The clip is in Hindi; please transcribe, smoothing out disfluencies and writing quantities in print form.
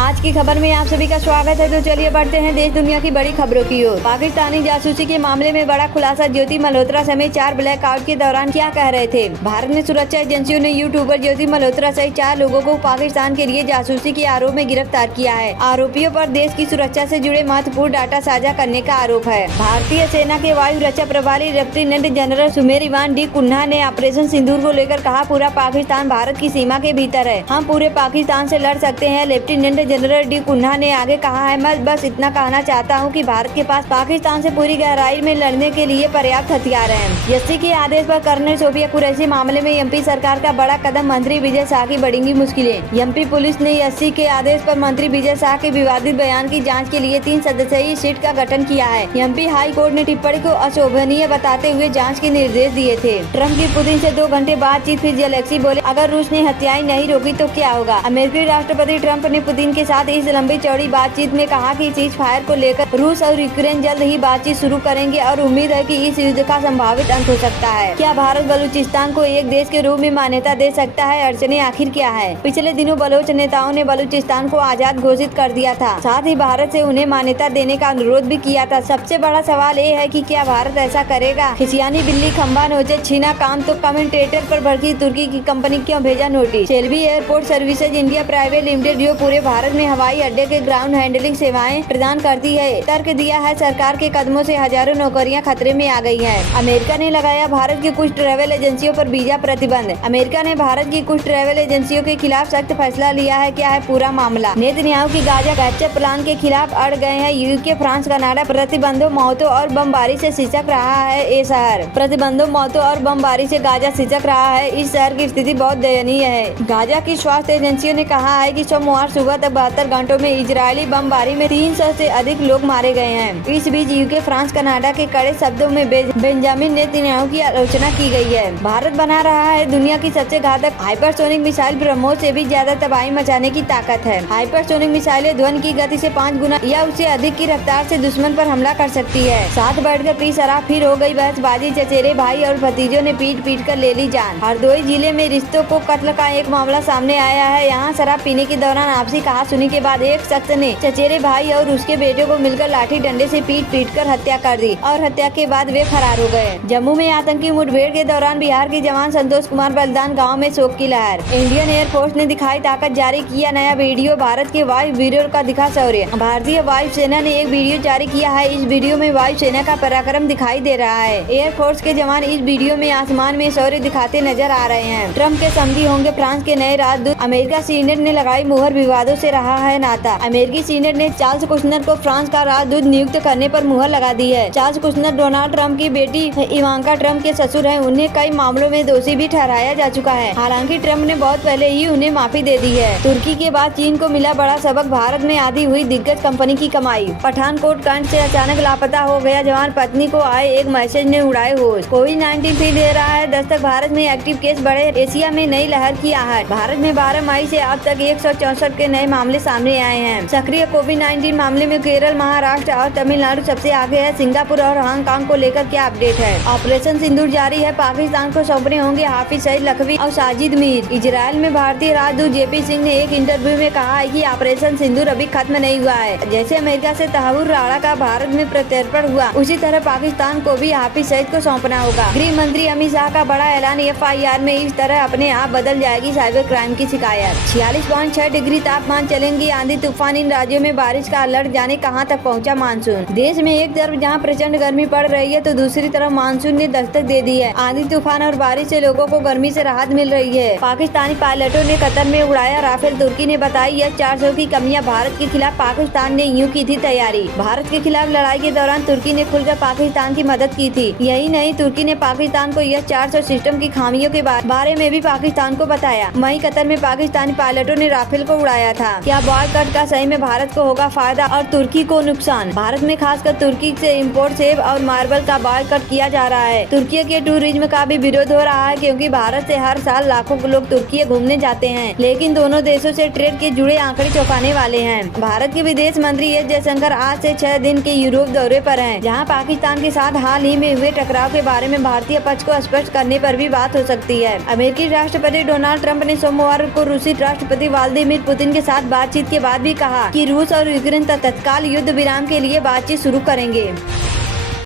आज की खबर में आप सभी का स्वागत है। तो चलिए बढ़ते हैं देश दुनिया की बड़ी खबरों की ओर। पाकिस्तानी जासूसी के मामले में बड़ा खुलासा। ज्योति मल्होत्रा समेत 4 ब्लैकआउट के दौरान क्या कह रहे थे। भारत में सुरक्षा एजेंसियों ने यूट्यूबर ज्योति मल्होत्रा सहित 4 लोगों को पाकिस्तान के लिए जासूसी के आरोप में गिरफ्तार किया है। आरोपियों पर देश की सुरक्षा से जुड़े महत्वपूर्ण डाटा साझा करने का आरोप है। भारतीय सेना के वायु रक्षा प्रभारी lieutenant general Sumer Ivan D'Cunha ने ऑपरेशन सिंदूर को लेकर कहा, पूरा पाकिस्तान भारत की सीमा के भीतर है, हम पूरे पाकिस्तान से लड़ सकते हैं। लेफ्टिनेंट जनरल डी कुन्हा ने आगे कहा है, मैं बस इतना कहना चाहता हूं कि भारत के पास पाकिस्तान से पूरी गहराई में लड़ने के लिए पर्याप्त हथियार हैं। एससी के आदेश पर कर्नल सोफिया कुरैशी मामले में एमपी सरकार का बड़ा कदम। मंत्री विजय शाह की बढ़ेंगी मुश्किलें। एमपी पुलिस ने एससी के आदेश पर मंत्री विजय शाह के विवादित बयान की जाँच के लिए 3 सदस्यीय सीट का गठन किया है। एमपी हाई कोर्ट ने टिप्पणी को अशोभनीय बताते हुए जाँच के निर्देश दिए थे। ट्रम्प की पुतिन से 2 घंटे बातचीत, फिर जेलेंस्की बोले, अगर रूस ने हत्याएं नहीं रोकी तो क्या होगा। अमेरिकी राष्ट्रपति ट्रंप ने पुतिन के साथ इस लंबी चौड़ी बातचीत में कहा कि सीज फायर को लेकर रूस और यूक्रेन जल्द ही बातचीत शुरू करेंगे और उम्मीद है कि इस युद्ध का संभावित अंत हो सकता है। क्या भारत बलूचिस्तान को एक देश के रूप में मान्यता दे सकता है? अड़चने आखिर क्या है? पिछले दिनों बलोच नेताओं ने बलूचिस्तान को आजाद घोषित कर दिया था, साथ ही भारत से उन्हें मान्यता देने का अनुरोध भी किया था। सबसे बड़ा सवाल ये है कि क्या भारत ऐसा करेगा? खिसियानी बिल्ली खंबा नोचे, छीना काम तो कमेंटेटर पर भड़की तुर्की की कंपनी क्यों भेजा notice. Shelby airport services India private limited जो पूरे भारत में हवाई अड्डे के ग्राउंड हैंडलिंग सेवाएं प्रदान करती है, तर्क दिया है सरकार के कदमों से हजारों नौकरियां खतरे में आ गई हैं। अमेरिका ने लगाया भारत की कुछ ट्रैवल एजेंसियों पर वीजा प्रतिबंध। अमेरिका ने भारत की कुछ ट्रैवल एजेंसियों के खिलाफ सख्त फैसला लिया है। क्या है पूरा मामला? नेतन्याहू की गाजा कैप्चर प्लान के खिलाफ अड़ गए हैं यूके, फ्रांस, कनाडा। प्रतिबंधों, मौतों और बमबारी से सिसक रहा है ये शहर। प्रतिबंधों, मौतों और बमबारी से गाजा सिसक रहा है। इस शहर की स्थिति बहुत दयनीय है। गाजा की स्वास्थ्य एजेंसियों ने कहा है कि सोमवार सुबह तक 72 घंटों में इजरायली बमबारी में 300 से अधिक लोग मारे गए हैं। इस बीच यूके, फ्रांस, कनाडा के कड़े शब्दों में बेंजामिन नेतन्याहू की आलोचना की गई है। भारत बना रहा है दुनिया की सबसे घातक हाइपरसोनिक मिसाइल। ब्रह्मोस से भी ज्यादा तबाही मचाने की ताकत है। हाइपरसोनिक मिसाइलें ध्वनि की गति से 5 गुना या उससे अधिक की रफ्तार से दुश्मन पर हमला कर सकती है। साथ बैठकर पी शराब, फिर हो गई बहसबाजी। चचेरे भाई और भतीजों ने पीट कर ले ली जान। हरदोई जिले में रिश्तों को कत्ल का एक मामला सामने आया है। यहाँ शराब पीने के दौरान आपसी कहासुनी के बाद एक शख्स ने चचेरे भाई और उसके बेटे को मिलकर लाठी डंडे से पीट कर हत्या कर दी और हत्या के बाद वे फरार हो गए। जम्मू में आतंकी मुठभेड़ के दौरान बिहार के जवान संतोष कुमार बलिदान गाँव में शोक की लहर। इंडियन एयरफोर्स ने दिखाई ताकत, जारी किया नया वीडियो। भारत के वायु वीरों का दिखा शौर्य। भारतीय वायु सेना ने एक वीडियो जारी किया है। इस वीडियो में वायु सेना का पराक्रम दिखाई दे रहा है। एयरफोर्स के जवान इस वीडियो में आसमान में शौर्य दिखाते नजर आ रहे हैं। ट्रम्प के समधी होंगे फ्रांस के नए राजदूत। अमेरिका सीनेट ने लगाई मुहर, विवादों से रहा है नाता। अमेरिकी सीनेट ने चार्ल्स कुशनर को फ्रांस का राजदूत नियुक्त करने पर मुहर लगा दी है। चार्ल्स कुशनर डोनाल्ड ट्रम्प की बेटी इवांका ट्रम्प के ससुर हैं। उन्हें कई मामलों में दोषी भी ठहराया जा चुका है। हालांकि ट्रम्प ने बहुत पहले ही उन्हें माफी दे दी है। तुर्की के बाद चीन को मिला बड़ा सबक। भारत में आधी हुई दिग्गज कंपनी की कमाई। पठानकोट कांड से अचानक लापता हो गया जवान, पत्नी को आए एक मैसेज ने उड़ाए होश। कोविड-19 फिर दे रहा है दस्तक। भारत में एक्टिव केस बढ़े, एशिया में नई लहर की आहट। भारत में 12 मई से अब तक 164 के नए मामले सामने आए हैं। सक्रिय कोविड-19 मामले में केरल, महाराष्ट्र और तमिलनाडु सबसे आगे है। सिंगापुर और हांगकांग को लेकर क्या अपडेट है? ऑपरेशन सिंदूर जारी है। पाकिस्तान को सौंपने होंगे हाफिज सईद लखवी और साजिद मीर। इजरायल में भारतीय राजदूत जेपी सिंह ने एक इंटरव्यू में कहा है कि ऑपरेशन सिंदूर अभी खत्म नहीं हुआ है। जैसे अमेरिका से तहव्वुर राणा का भारत में प्रत्यर्पण हुआ, उसी तरह पाकिस्तान को भी हाफिज सईद को सौंपना होगा। गृह मंत्री अमित शाह का बड़ा ऐलान। FIR में इस तरह अपने आप बदल जाएगी साइबर क्राइम की शिकायत। 46.6 डिग्री तापमान चलेंगी आंधी तूफान। इन राज्यों में बारिश का अलर्ट। जाने कहां तक पहुंचा मानसून। देश में एक तरफ जहां प्रचंड गर्मी पड़ रही है तो दूसरी तरफ मानसून ने दस्तक दे दी है। आंधी तूफान और बारिश से लोगों को गर्मी से राहत मिल रही है। पाकिस्तानी पायलटों ने कतर में उड़ाया राफेल। तुर्की ने बताई S-400 की कमियां। भारत के खिलाफ पाकिस्तान ने यूं की थी तैयारी। भारत के खिलाफ लड़ाई के दौरान तुर्की ने खुलकर पाकिस्तान की मदद की थी। यही नहीं, तुर्की ने पाकिस्तान को S-400 सिस्टम की खामियों के बारे में भी पाकिस्तान को बताया। वहीं कतर में पाकिस्तानी पायलटों ने राफेल को उड़ाया था। क्या बॉयकॉट का सही में भारत को होगा फायदा और तुर्की को नुकसान? भारत में खासकर तुर्की से इम्पोर्ट सेब और मार्बल का बॉयकॉट किया जा रहा है। तुर्की के टूरिज्म का भी विरोध हो रहा है क्योंकि भारत से हर साल लाखों लोग तुर्की घूमने जाते हैं। लेकिन दोनों देशों से ट्रेड के जुड़े आंकड़े चौंकाने वाले हैं। भारत के विदेश मंत्री एस जयशंकर आज से 6 दिन के यूरोप दौरे पर हैं, जहां पाकिस्तान के साथ हाल ही में हुए टकराव के बारे में भारतीय पक्ष को स्पष्ट करने पर भी बात हो सकती है। अमेरिकी राष्ट्रपति डोनाल्ड ट्रंप ने सोमवार को रूसी राष्ट्रपति व्लादिमीर पुतिन के साथ बातचीत के बाद भी कहा कि रूस और यूक्रेन तत्काल युद्ध विराम के लिए बातचीत शुरू करेंगे।